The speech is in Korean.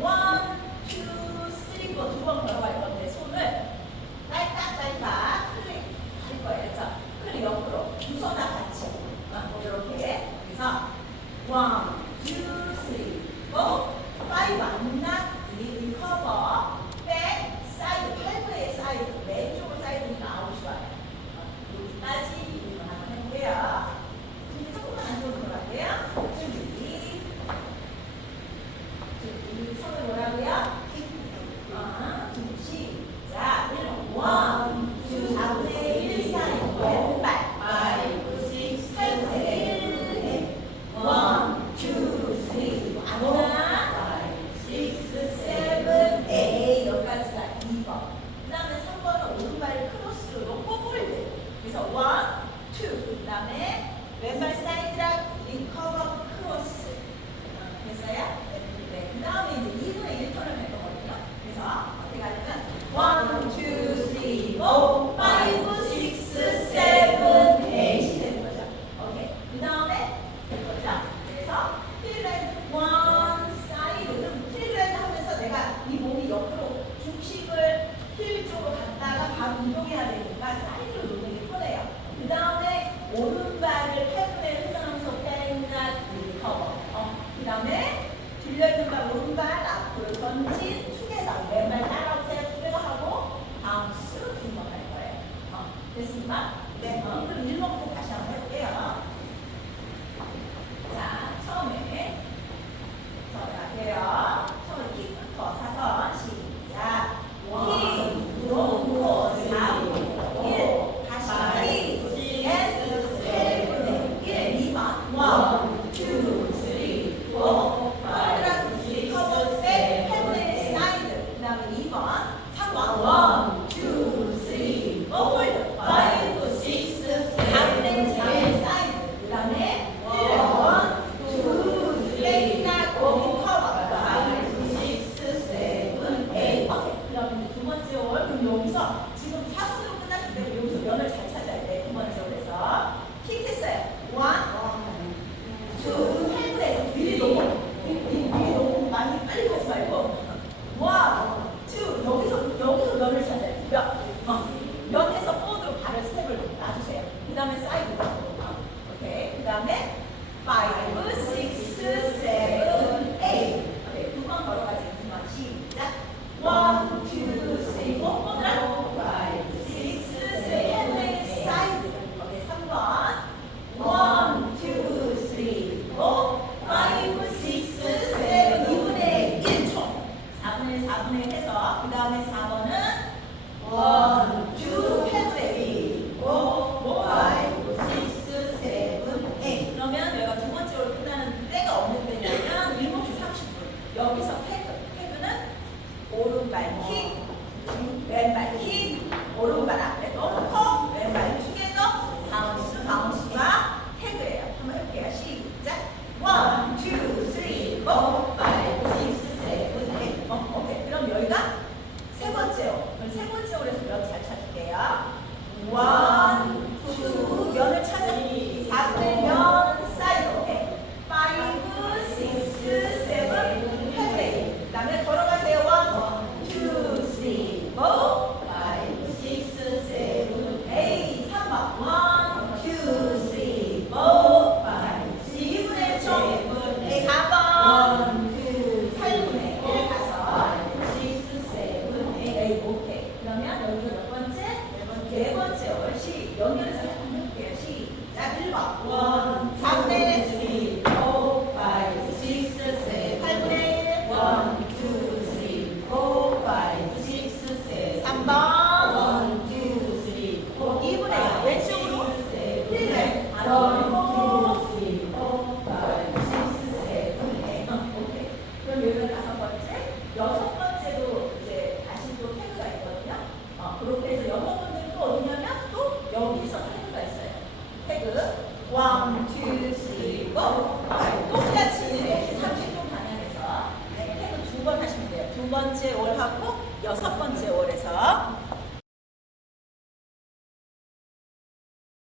원, 투, 쓰리, 포 두 번 걸어갈 건데 손을 딸깍딸깍 클릭 할 거예요. 그래서 클릭 옆으로 두 손 다 같이 이렇게 그래서 원, 투, 쓰리, 포, 파이브 안락 리커버 백 사이드 8분의 사이드 왼쪽으로 사이드니까 아웃이 와요. 여기까지 이동을 한번 해볼게요. 근데 조금만 안쪽으로 돌아갈게요. 준비 손을 뭐라고요? 시작. 1번 원, 투, 4분의 1 사이드 왼발 5, 6, 7, 8 원, 투, 쓰리 안락 5, 6, 7, 8 여기까지가 2번. 그 다음에 3번은 오른발을 크로스로 놓고 홀드. 그래서 1, 2. 그 다음에 왼발 사이드락 리커버 크로스. 됐어요? 네. 그 다음에 이제 2분의 1 턴을 할 거거든요. 그래서 어떻게 하냐면 1, 2, 3, 4, 5, 6, 7, 8이 되는 거죠. 오케이. 그 다음에 이거죠. 그래서 필랜드 1 사이드. 그럼 필랜드 하면서 내가 이 몸이 옆으로 중심을 힐 쪽으로 갔다가 바로 이동해야 되니까 사이드로 놓는 게 편해요. 그 다음에 오른발을 8분의 1 회전하면서 백락 리커버. 그 다음에 들려있는 발 오른발 앞으로 전진 투게더. 왼발 따라오세요. 투게더 하고 바운스 두 번 할 거예요. 됐습니까? 네. 그럼 1번부터 다시 한번 해볼게요. 자, 처음에 갈게요. 처음에 킥부터 사선 시작. 킥, 놓고 4분의 1 다시 킥, S, 7분의 1 2번 1, 2, 3, 4 커버 셋 8분의 1 사이드. 그 다음에 2번 3번 1, 2, 3, 4 홀드 5, 6, 4분의 1 사이드. 그 다음에 1, 2, 3 커버 5, 6, 7, 8 그럼 두 번째 홀. 그럼 여기서 지금 사선으로 끝났기 때문에 여기서 면을 잘 찾아야 돼. 두 번째 홀에서 킥 했어요. 1, 2, 8분의 1 미리 너무 많이 빨리 가지 말고 1, 2 여기서 면을 찾아요. 면에서 포드로 발을 스텝을 놔주세요. 그 다음에 사이드 오케이. 그 다음에 5, 6, 7, 8 오케이. 두 번 걸어가지. 시작. 1, 2, 3, 4 포드랑 5, 6, 7, 8 사이드. 오케이. 3번 1, 2, 3, 4 5, 6, 7, 2분의 1초 4분의 1 해서 그 다음에 4번은 1, 2, 8분의 1 5, 5, 6, 7, 8 그러면 내가 두 번째 홀 끝나는 때가 없는 때냐면 7시 30분 여기서 태그는 오른발 킥 왼발 킥 오른발 앞에 놓고